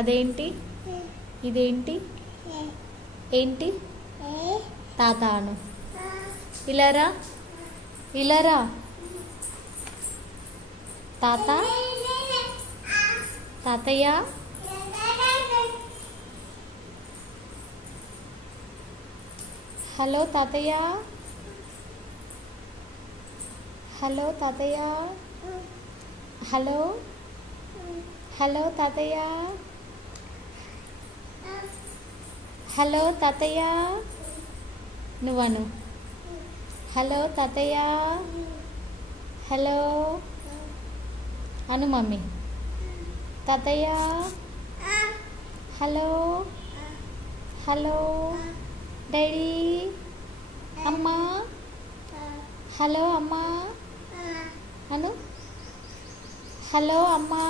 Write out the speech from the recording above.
అదేంటి? ఇదేంటి? ఏంటి? తాత అను. ఇలారా, ఇలారా. తాత, తాతయ్య. హలో తాతయ్య. హలో తాతయ్య. హలో, హలో తాతయ్య. హలో తాతయ్య. నువ్వను. హలో తాతయ్య. హలో అను మమ్మీ. తాతయ్య. Hello, hello daddy. అమ్మా. హలో అమ్మా అను. హలో అమ్మా.